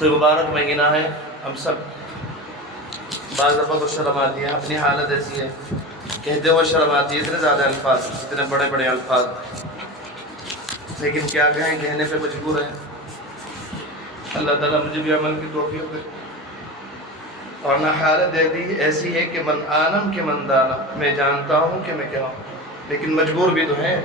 تو مبارک مہینہ ہے، ہم سب بعض دفعہ کو شرم آتی ہے، اپنی حالت ایسی ہے کہتے ہوئے شرم آتی ہے، اتنے زیادہ الفاظ، اتنے بڑے بڑے الفاظ، لیکن کیا کہیں، کہنے پہ مجبور ہیں۔ اللہ تعالیٰ مجھے بھی عمل کی توفیق دے، اور نہ حالت ایسی ہے کہ من عالم کے من دانا، میں جانتا ہوں کہ میں کیا ہوں، لیکن مجبور بھی تو ہیں۔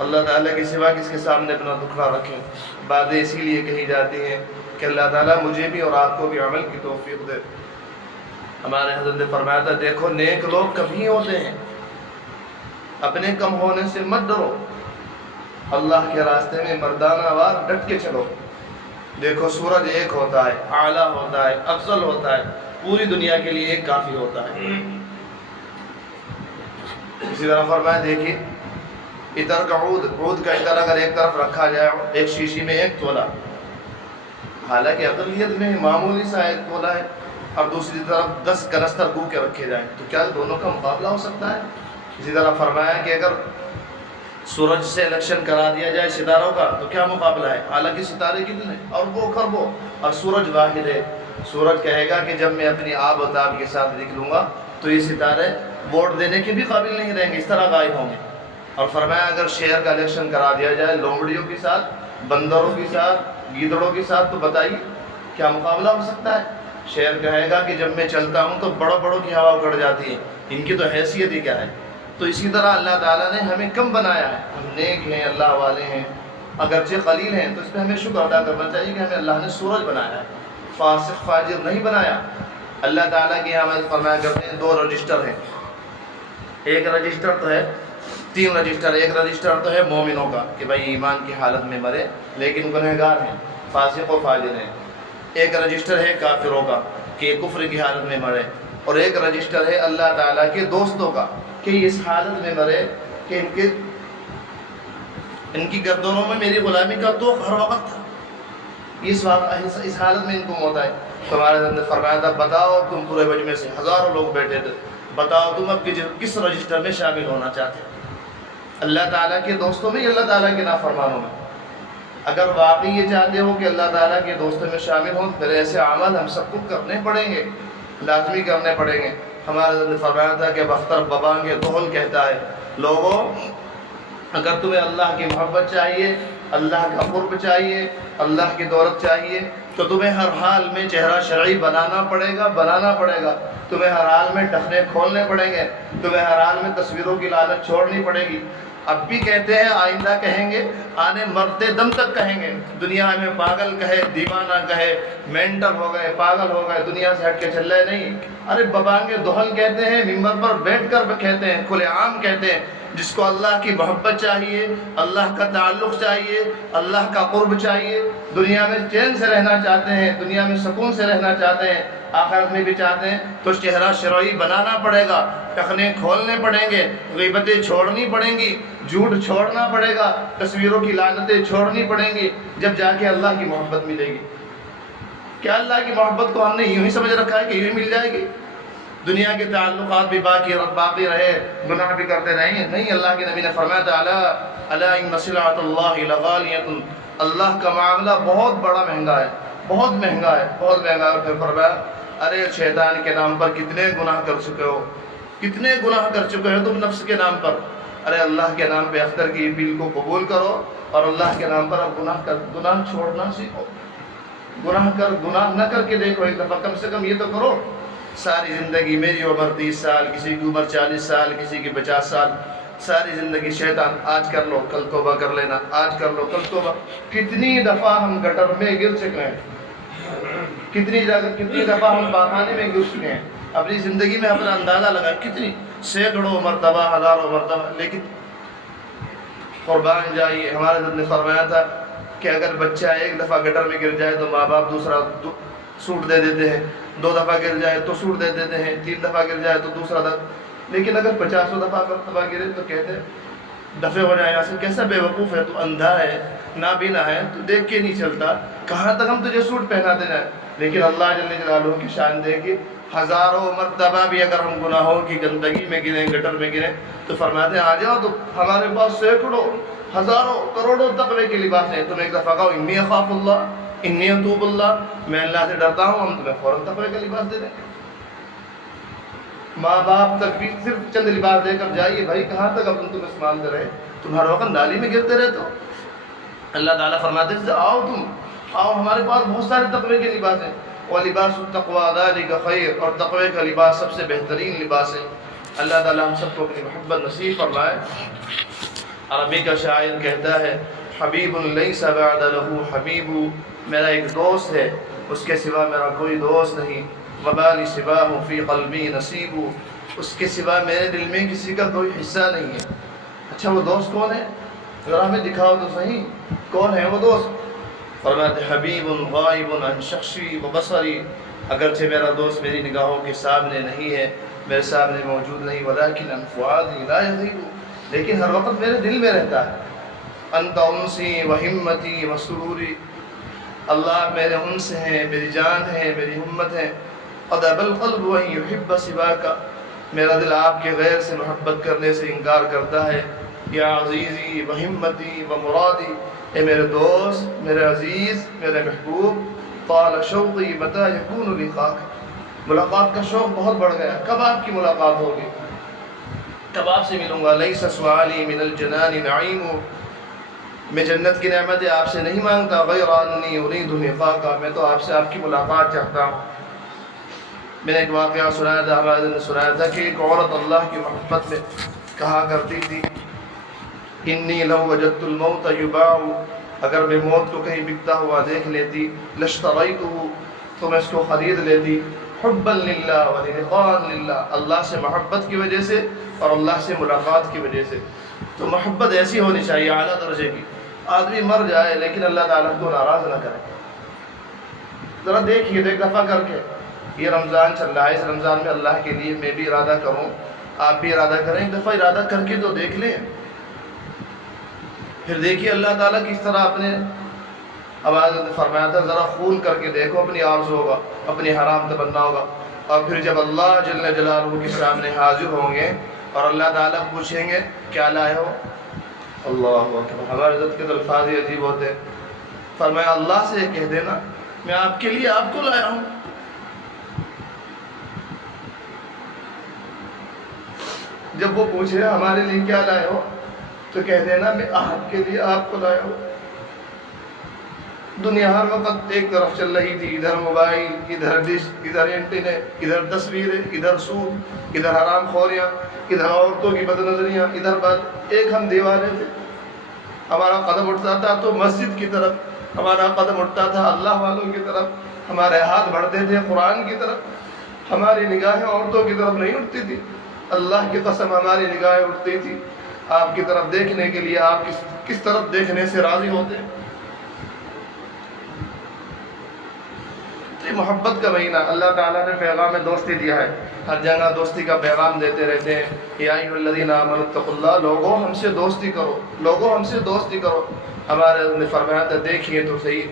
اللہ تعالیٰ کے سوا کس کے سامنے اپنا دکھڑا رکھیں۔ باتیں اسی لیے کہی جاتی ہیں کہ اللہ تعالیٰ مجھے بھی اور آپ کو بھی عمل کی توفیق دے۔ ہمارے حضرت نے فرمایا تھا، دیکھو نیک لوگ کبھی ہوتے ہیں، اپنے کم ہونے سے مت ڈرو، اللہ کے راستے میں مردانہ وار ڈٹ کے چلو۔ دیکھو سورج ایک ہوتا ہے، اعلیٰ ہوتا ہے، افضل ہوتا ہے، پوری دنیا کے لیے ایک کافی ہوتا ہے۔ اسی طرح فرمایا، دیکھیے ادھر کا عود کا ادھر اگر ایک طرف رکھا جائے، ایک شیشی میں 1 تولہ، حالانکہ اقلیت میں معمولی سا 1 تولہ ہے، اور دوسری طرف 10 کنستر گو کے رکھے جائیں، تو کیا دونوں کا مقابلہ ہو سکتا ہے؟ اسی طرح فرمایا کہ اگر سورج سے الیکشن کرا دیا جائے ستاروں کا تو کیا مقابلہ ہے؟ حالانکہ ستارے کتنے، اربوں خربوں، اور سورج واحد ہے۔ سورج کہے گا کہ جب میں اپنی آب و تاب کے ساتھ نکلوں گا تو یہ ستارے ووٹ دینے کے بھی قابل نہیں رہیں گے، اس طرح غائب ہوں گے۔ اور فرمایا اگر شہر کا الیکشن کرا دیا جائے لومڑیوں کے ساتھ، بندروں کے ساتھ، گیدڑوں کے ساتھ، تو بتائیے کیا مقابلہ ہو سکتا ہے؟ شہر کہے گا کہ جب میں چلتا ہوں تو بڑوں بڑوں کی ہوا اکڑ جاتی ہے، ان کی تو حیثیت ہی کیا ہے۔ تو اسی طرح اللہ تعالیٰ نے ہمیں کم بنایا ہے، ہم نیک ہیں، اللہ والے ہیں، اگرچہ قلیل ہیں، تو اس پہ ہمیں شکر ادا کرنا چاہیے کہ ہمیں اللہ نے سورج بنایا ہے، فاسق فاجر نہیں بنایا۔ اللہ تعالیٰ کے یہاں فرمایا کرتے ہیں 2 رجسٹر ہیں، ایک رجسٹر تو ہے، 3 رجسٹر، ایک رجسٹر تو ہے مومنوں کا کہ بھائی ایمان کی حالت میں مرے لیکن گنہگار ہیں، فاسق و فاجر ہیں۔ ایک رجسٹر ہے کافروں کا کہ کفر کی حالت میں مرے، اور ایک رجسٹر ہے اللہ تعالیٰ کے دوستوں کا کہ اس حالت میں مرے کہ ان کی گردنوں میں میری غلامی کا تو ہر وقت تھا، اس حالت میں ان کو موت آئی۔ تو ہمارے حضرت نے فرمایا تھا، بتاؤ تم پورے مجمع سے ہزاروں لوگ بیٹھے تھے، بتاؤ تم اب کس رجسٹر میں شامل ہونا چاہتے ہیں؟ اللہ تعالیٰ کے دوستوں میں یا اللہ تعالیٰ کے نافرمانوں میں؟ اگر واقعی یہ چاہتے ہو کہ اللہ تعالیٰ کے دوستوں میں شامل ہوں، پھر ایسے عمل ہم سب کو کرنے پڑیں گے، لازمی کرنے پڑیں گے۔ ہمارے حضرت نے فرمایا تھا کہ بختر ببانگ دہل کہتا ہے، لوگوں اگر تمہیں اللہ کی محبت چاہیے، اللہ کا قرب چاہیے، اللہ کی دولت چاہیے، تو تمہیں ہر حال میں چہرہ شرعی بنانا پڑے گا، تمہیں ہر حال میں ٹخنے کھولنے پڑیں گے، تمہیں ہر حال میں تصویروں کی لعنت چھوڑنی پڑے گی۔ اب بھی کہتے ہیں، آئندہ کہیں گے، آنے مرتے دم تک کہیں گے، دنیا میں پاگل کہے، دیوانہ کہے، مینٹل ہو گئے، پاگل ہو گئے، دنیا سے ہٹ کے چل رہے نہیں۔ ارے ببانگ دہل کہتے ہیں، ممبر پر بیٹھ کر کہتے ہیں، کھلے عام کہتے ہیں، جس کو اللہ کی محبت چاہیے، اللہ کا تعلق چاہیے، اللہ کا قرب چاہیے، دنیا میں چین سے رہنا چاہتے ہیں، دنیا میں سکون سے رہنا چاہتے ہیں، آخرت میں بھی چاہتے ہیں، تو چہرہ شرعی بنانا پڑے گا، ٹخنے کھولنے پڑیں گے، غیبتیں چھوڑنی پڑیں گی، جھوٹ چھوڑنا پڑے گا، تصویروں کی لعنتیں چھوڑنی پڑیں گی، جب جا کے اللہ کی محبت ملے گی۔ کیا اللہ کی محبت کو ہم نے یوں ہی سمجھ رکھا ہے کہ یوں ہی مل جائے گی؟ دنیا کے تعلقات بھی باقی رہے، گناہ بھی کرتے رہیں؟ نہیں، اللہ کے نبی نے فرمایا تھا، الا ان صلعۃ اللہ لغالیۃ، اللہ کا معاملہ بہت بڑا مہنگا ہے، بہت مہنگا ہے، بہت مہنگا ہے۔ اور پھر فرمایا، ارے شیطان کے نام پر کتنے گناہ کر چکے ہو، کتنے گناہ کر چکے ہو تم نفس کے نام پر۔ ارے اللہ کے نام پہ اختر کی اپیل کو قبول کرو، اور اللہ کے نام پر اب گناہ چھوڑنا سیکھو، گناہ نہ کر کے دیکھو، ایک دفعہ کم سے کم یہ تو کرو۔ ساری زندگی، میری عمر 30 سال، کسی کی عمر 40 سال، کسی کی 50 سال، ساری زندگی شیطان، آج کر لو کل توبہ کر لینا، آج کر لو کل توبہ۔ کتنی دفعہ ہم گٹر میں گر چکے ہیں، کتنی دفعہ ہم پاخانے میں گر چکے ہیں، اپنی زندگی میں اپنا اندازہ لگا، کتنی سینکڑوں مرتبہ، ہزاروں مرتبہ۔ لیکن قربان جائیے، ہمارے حضرت نے فرمایا تھا کہ اگر بچہ ایک دفعہ گٹر میں گر جائے تو ماں باپ دوسرا سوٹ دے دیتے ہیں، 2 دفعہ گر جائے تو سوٹ دے دیتے ہیں، 3 دفعہ گر جائے تو دوسرا لیکن اگر 50 دفعہ مرتبہ گرے تو کہتے ہیں دفعے ہو جائے، یہاں سے کیسا بے وقوف ہے تو، اندھا ہے، نابینا ہے، تو دیکھ کے نہیں چلتا، کہاں تک ہم تجھے سوٹ پہناتے جائیں؟ لیکن اللہ جل جلالہ کی شان دیکھیے، ہزاروں مرتبہ بھی اگر ہم گناہوں کی گندگی میں گریں، گٹر میں گریں، تو فرماتے ہیں آ جاؤ، تو ہمارے پاس سینکڑوں، ہزاروں، کروڑوں تقوی کے لباس ہیں، تم ایک دفعہ کہو انی اخاف اللہ، انی اتوب اللہ، میں اللہ سے ڈرتا ہوں، ہم تمہیں فوراً تقوی کا لباس دے دیں۔ ماں باپ تک بھی صرف چند لباس دے کر جائیے، بھائی کہاں تک اب تم اس مانتے رہے، تم ہر وقت نالی میں گرتے رہتے ہو۔ اللہ تعالیٰ فرماتے ہیں آؤ آؤ ہمارے پاس بہت سارے تقوی کے لباس ہیں، وَلِبَاسُ التَّقْوَىٰ ذَٰلِكَ خَيْرٌ، اور تقوی کا لباس سب سے بہترین لباس ہے۔ اللہ تعالیٰ ہم سب کو اپنی محبت نصیب فرمائے۔ عربی کا شاعر کہتا ہے حبیب لیس بعد لہ حبیب، میرا ایک دوست ہے، اس کے سوا میرا کوئی دوست نہیں، وما لسواہ فی قلبی نصیب، اس کے سوا میرے دل میں کسی کا کوئی حصہ نہیں ہے۔ اچھا وہ دوست کون ہے؟ ذرا ہمیں دکھاؤ تو صحیح، کون ہے وہ دوست؟ فرماتے حبیب غائب عن شخصی و بصری، اگرچہ میرا دوست میری نگاہوں کے سامنے نہیں ہے، میرے سامنے موجود نہیں، ولکن عن فؤادی لا یغیب، لیکن ہر وقت میرے دل میں رہتا ہے۔ انت انسی و ہمتی و سروری، اللہ میرے انس ہیں، میری جان ہے، میری ہمت ہے۔ قد ابى القلب ان يحب سواک، میرا دل آپ کے غیر سے محبت کرنے سے انکار کرتا ہے۔ یا عزیزی و ہمتی و مرادی، اے میرے دوست، میرے عزیز، میرے محبوب، طال شوقی متى یکون لقاک، ملاقات کا شوق بہت بڑھ گیا، کب آپ کی ملاقات ہوگی، کب آپ سے ملوں گا۔ لیس سؤالی من الجنان نعیم، میں جنت کی نعمتیں آپ سے نہیں مانگتا، غیر انی ارید لقاک، میں تو آپ سے آپ کی ملاقات چاہتا ہوں۔ میں نے ایک واقعہ سنایا تھا، ہمارے نے سنایا تھا کہ ایک عورت اللہ کی محبت میں کہا کرتی تھی انی لو وجدت الموت یباع، اگر میں موت کو کہیں بکتا ہوا دیکھ لیتی، لاشتریتہ، تو میں اس کو خرید لیتی، حبا للہ ولقاء للہ، اللہ سے محبت کی وجہ سے اور اللہ سے ملاقات کی وجہ سے۔ تو محبت ایسی ہونی چاہیے اعلیٰ درجے کی، آدمی مر جائے لیکن اللہ تعالیٰ کو ناراض نہ کرے۔ ذرا دیکھیے ایک دفعہ کر کے، یہ رمضان چل رہا ہے، اس رمضان میں اللہ کے لیے میں بھی ارادہ کروں، آپ بھی ارادہ کریں، ایک دفعہ ارادہ کر کے تو دیکھ لیں، پھر دیکھیے اللہ تعالیٰ کس طرح اپنے ہمارے فرمایا تھا ذرا خون کر کے دیکھو اپنی آرزو ہوگا، اپنی حرام تمنا ہوگا، اور پھر جب اللہ جل جلالہ کے سامنے حاضر ہوں گے اور اللہ تعالیٰ پوچھیں گے کیا لائے ہو، اللہ اکبر، ہمارے عزت کے الفاظ ہی عجیب ہوتے ہیں۔ فرمایا اللہ سے کہہ دینا میں آپ کے لیے آپ کو لایا ہوں۔ جب وہ پوچھے ہمارے لیے کیا لائے ہو تو کہہ دینا میں آپ کے لیے آپ کو لایا ہوں۔ دنیا ہر وقت ایک طرف چل رہی تھی، ادھر موبائل، ادھر ڈش، ادھر انٹرنیٹ، ادھر تصویریں، ادھر سود، ادھر حرام خوریاں، ادھر عورتوں کی بد نظریاں، ادھر بات، ایک ہم دیوانے تھے، ہمارا قدم اٹھتا تھا تو مسجد کی طرف، ہمارا قدم اٹھتا تھا اللہ والوں کی طرف، ہمارے ہاتھ بڑھتے تھے قرآن کی طرف، ہماری نگاہیں عورتوں کی طرف نہیں اٹھتی تھی، اللہ کی قسم ہماری نگاہیں اٹھتی تھی آپ کی طرف دیکھنے کے لیے، آپ کس طرف دیکھنے سے راضی ہوتے۔ تو یہ محبت کا مہینہ، اللہ تعالیٰ نے پیغام دوستی دیا ہے، ہر جگہ دوستی کا پیغام دیتے رہتے ہیں۔ یا ایھا الذین آمنوا اتقوا اللہ، لوگوں ہم سے دوستی کرو، لوگوں ہم سے دوستی کرو۔ ہمارے نے فرمایا تھا دیکھیے تو صحیح،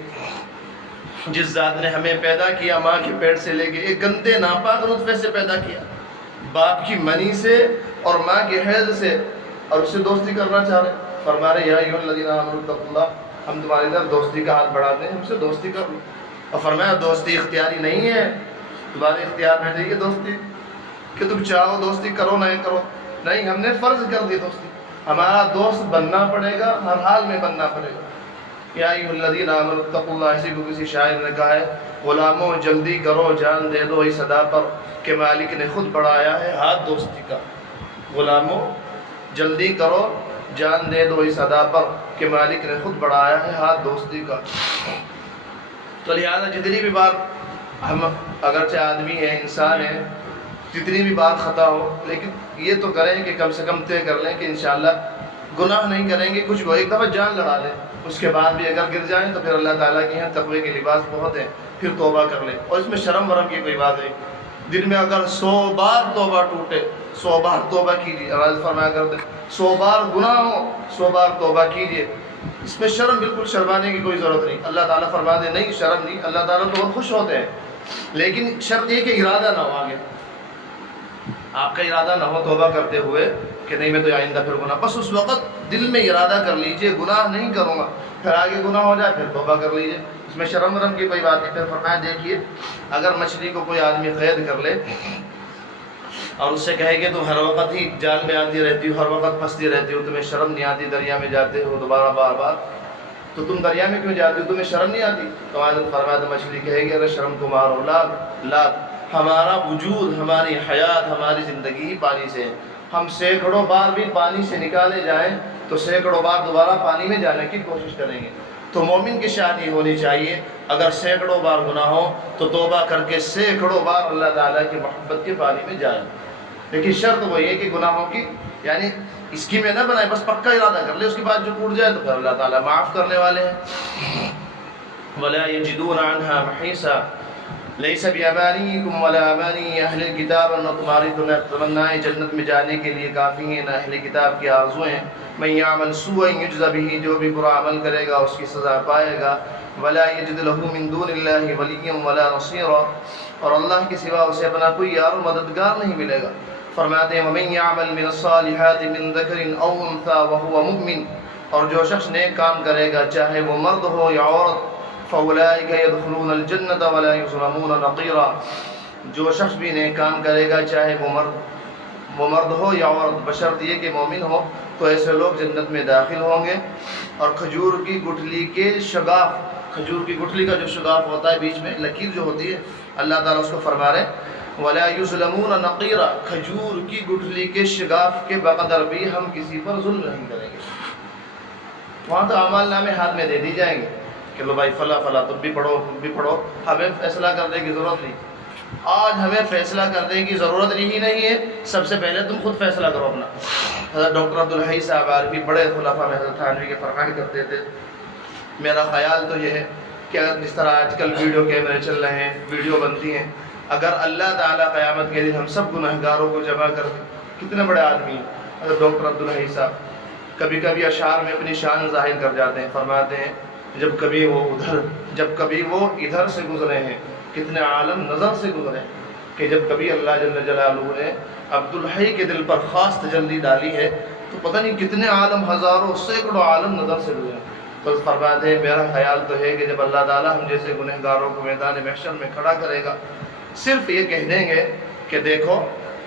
جس ذات نے ہمیں پیدا کیا ماں کے پیٹ سے لے کے ایک گندے ناپاک نطفے سے پیدا کیا، باپ کی منی سے اور ماں کے حیض سے، اور اس سے دوستی کرنا چاہ رہے، فرما رہے یا ایھا الذین آمنوا اتقوا اللہ، ہم تمہاری طرف دوستی کا ہاتھ بڑھاتے ہیں، ہم سے دوستی کر لو۔ اور فرمایا دوستی اختیاری نہیں ہے، تمہارے اختیار میں نہیں ہے دوستی کہ تم چاہو دوستی کرو نہ کرو، نہیں، ہم نے فرض کر دی دوستی، ہمارا دوست بننا پڑے گا، ہر حال میں بننا پڑے گا۔ یا ایھا الذین آمنوا اتقوا اللہ، اسی کو کسی شاعر نے کہا ہے غلاموں جلدی کرو جان دے دو اس ادا پر کہ مالک نے خود بڑھایا ہے ہاتھ دوستی کا، غلاموں جلدی کرو جان دے دو اس ادا پر کہ مالک نے خود بڑھایا ہے ہاتھ دوستی کا۔ تو لہٰذا جتنی بھی بات ہم اگرچہ آدمی ہیں، انسان ہیں، جتنی بھی بات خطا ہو لیکن یہ تو کریں کہ کم سے کم طے کر لیں کہ انشاءاللہ گناہ نہیں کریں گے، کچھ کو ایک دفعہ جان لڑا لیں، اس کے بعد بھی اگر گر جائیں تو پھر اللہ تعالیٰ کے یہاں تقوی کے لباس بہت ہیں، پھر توبہ کر لیں، اور اس میں شرم ورم کی کوئی بات نہیں۔ دن میں اگر 100 بار توبہ ٹوٹے، 100 بار توبہ کیجیے، اللہ فرمایا کرتے 100 بار گناہ ہو 100 بار توبہ کیجیے، اس میں شرم بالکل شرمانے کی کوئی ضرورت نہیں۔ اللہ تعالیٰ فرما دے نہیں شرم نہیں، اللہ تعالیٰ تو بہت خوش ہوتے ہیں، لیکن شرط یہ کہ ارادہ نہ ہو، آگے آپ کا ارادہ نہ ہو توبہ کرتے ہوئے کہ نہیں میں تو آئندہ پھر گناہ، بس اس وقت دل میں ارادہ کر لیجئے گناہ نہیں کروں گا، پھر آگے گناہ ہو جائے پھر توبہ کر لیجئے، اس میں شرم ورم کی کوئی بات نہیں. پھر فرمایا دیکھیے اگر مچھلی کو کوئی آدمی قید کر لے اور اس سے کہے کہ تم ہر وقت ہی جال میں آتی رہتی ہو، ہر وقت پھنستی رہتی ہو، تمہیں شرم نہیں آتی دریا میں جاتے ہو دوبارہ بار بار، تو تم دریا میں کیوں جاتی ہو، تمہیں شرم نہیں آتی؟ تو حضرت فرمایا تو مچھلی کہے گی اگر شرم کو مارو لات ہمارا وجود، ہماری حیات، ہماری زندگی ہی پانی سے ہے. ہم سینکڑوں بار بھی پانی سے نکالے جائیں تو سینکڑوں بار دوبارہ پانی میں جانے کی کوشش کریں گے. تو مومن کی شان یہ ہونی چاہیے اگر سینکڑوں بار گناہ ہو تو توبہ کر کے سینکڑوں بار اللہ تعالیٰ کی محبت کے پانی میں جائیں. لیکن شرط وہی ہے کہ گناہوں کی یعنی اس کی میں نہ بنائے، بس پکا ارادہ کر لے، اس کے بعد جو ٹوٹ جائے تو پھر اللہ تعالیٰ معاف کرنے والے ہیں. وَلَا يَجِدُونَ عَنْهَا مَحِيصًا لَيْسَ بِأَمَانِيِّكُمْ وَلَا أَمَانِيِّ أَهْلِ الْكِتَابِ، نہ تمہاری تمنائیں جنت میں جانے کے لیے کافی ہیں، نہ اہل کتاب کی آرزویں. مَن يَعْمَلْ سُوءًا يُجْزَ بِهِ، جو بھی برا عمل کرے گا اس کی سزا پائے گا. وَلَا يَجِدْ لَهُ مِن دُونِ اللَّهِ وَلِيًّا وَلَا نَصِيرًا، اور اللہ کے سوا اسے اپنا کوئی یار و مددگار نہیں ملے گا. فرماتے ہیں وَمَن يَعْمَلْ مِنَ الصَّالِحَاتِ مِن ذَكَرٍ أَوْ أُنثَىٰ وَهُوَ مُؤْمِنٌ، اور جو شخص نیک کام کرے گا چاہے وہ مرد ہو یا عورت، فَأُولَٰئِكَ يَدْخُلُونَ الْجَنَّةَ وَلَا يُظْلَمُونَ نَقِيرًا، جو شخص بھی نیک کام کرے گا چاہے وہ مرد ہو یا عورت، بشرط یہ کہ مومن ہو، تو ایسے لوگ جنت میں داخل ہوں گے. اور کھجور کی گٹھلی کے شگاف، کھجور کی گٹھلی کا جو شگاف ہوتا ہے بیچ میں لکیر جو ہوتی ہے، اللہ تعالیٰ اس کو فرما رہے وَلَا يُظْلَمُونَ نَقِيرًا، کھجور کی گٹھلی کے شگاف کے بقدر بھی ہم کسی پر ظلم نہیں کریں گے. وہاں تو اعمال نامے ہاتھ میں دے دی جائیں گے کہ لو بھائی فلاں فلاں تم بھی پڑھو تم بھی پڑھو، ہمیں فیصلہ کرنے کی ضرورت نہیں. آج ہمیں فیصلہ کرنے کی ضرورت ہی نہیں ہے، سب سے پہلے تم خود فیصلہ کرو اپنا. حضرت ڈاکٹر عبدالحی صاحب عارفی بڑے خلفاء میں حضرت تھانوی کے فرمایا کرتے تھے، میرا خیال تو یہ ہے کہ اگر جس طرح آج کل ویڈیو کیمرے چل رہے ہیں، ویڈیو بنتی ہیں، اگر اللہ تعالیٰ قیامت کے دن ہم سب گنہگاروں کو جمع کر دیں، کتنے بڑے آدمی ہیں حضرت ڈاکٹر عبدالحی صاحب، کبھی کبھی اشعار میں اپنی شان ظاہر کر جاتے ہیں. فرماتے ہیں جب کبھی وہ ادھر سے گزرے ہیں، کتنے عالم نظر سے گزرے ہیں، کہ جب کبھی اللہ جل جلالہ نے عبدالحی کے دل پر خاص تجلی ڈالی ہے تو پتہ نہیں کتنے عالم، ہزاروں سینکڑوں عالم نظر سے گزرے. تو فرماتے ہیں میرا خیال تو ہے کہ جب اللہ تعالیٰ ہم جیسے گنہگاروں کو میدان محشر میں کھڑا کرے گا، صرف یہ کہہ دیں گے کہ دیکھو،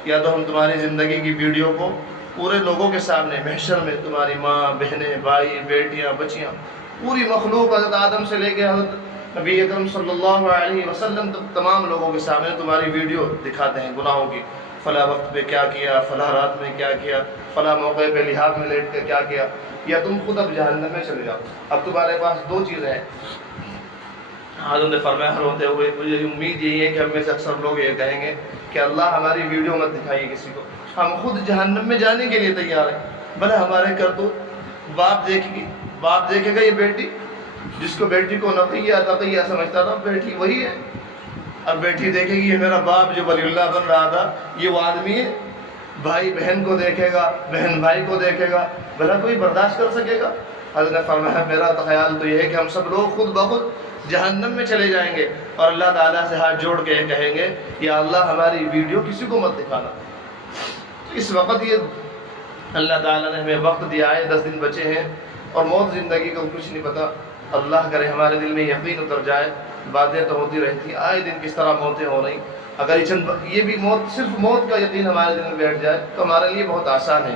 یا تو ہم تمہاری زندگی کی ویڈیو کو پورے لوگوں کے سامنے محشر میں، تمہاری ماں، بہنیں، بھائی، بیٹیاں، بچیاں، پوری مخلوق حضرت آدم سے لے کے حضرت نبی اکرم صلی اللہ علیہ وسلم تمام لوگوں کے سامنے تمہاری ویڈیو دکھاتے ہیں گناہوں کی، فلاں وقت پہ کیا کیا، فلاں رات میں کیا کیا، فلاں موقع پہ لحاظ میں لیٹ کر کیا کیا، یا تم خود اب جہنم میں چلے جاؤ. اب تمہارے پاس دو چیزیں ہیں. حضرت نے فرمایا ہوتے ہوئے مجھے امید یہی ہے کہ ہم میں سے اکثر لوگ یہ کہیں گے کہ اللہ ہماری ویڈیو مت دکھائیے کسی کو، ہم خود جہنم میں جانے کے لیے تیار ہیں. بھلے ہمارے کرتوت باپ دیکھے گا، یہ بیٹی جس کو بیٹی کو نقیہ تقیہ سمجھتا تھا بیٹی وہی ہے، اب بیٹی دیکھے گی یہ میرا باپ جو ولی اللہ بن رہا تھا یہ وہ آدمی ہے. بھائی بہن کو دیکھے گا، بہن بھائی کو دیکھے گا، بھلا کوئی برداشت کر سکے گا؟ حضرت نے فرمایا میرا خیال تو یہ ہے کہ ہم سب لوگ خود بخود جہنم میں چلے جائیں گے اور اللہ تعالیٰ سے ہاتھ جوڑ کے کہیں گے یا اللہ ہماری ویڈیو کسی کو مت دکھانا. اس وقت یہ اللہ تعالیٰ نے ہمیں وقت دیا ہے، 10 دن بچے ہیں اور موت زندگی کو کچھ نہیں پتا. اللہ کرے ہمارے دل میں یقین اتر جائے. باتیں تو ہوتی رہتی آئے دن کس طرح موتیں ہو رہی، اگر یہ بھی صرف موت کا یقین ہمارے دل میں بیٹھ جائے تو ہمارے لیے بہت آسان ہے.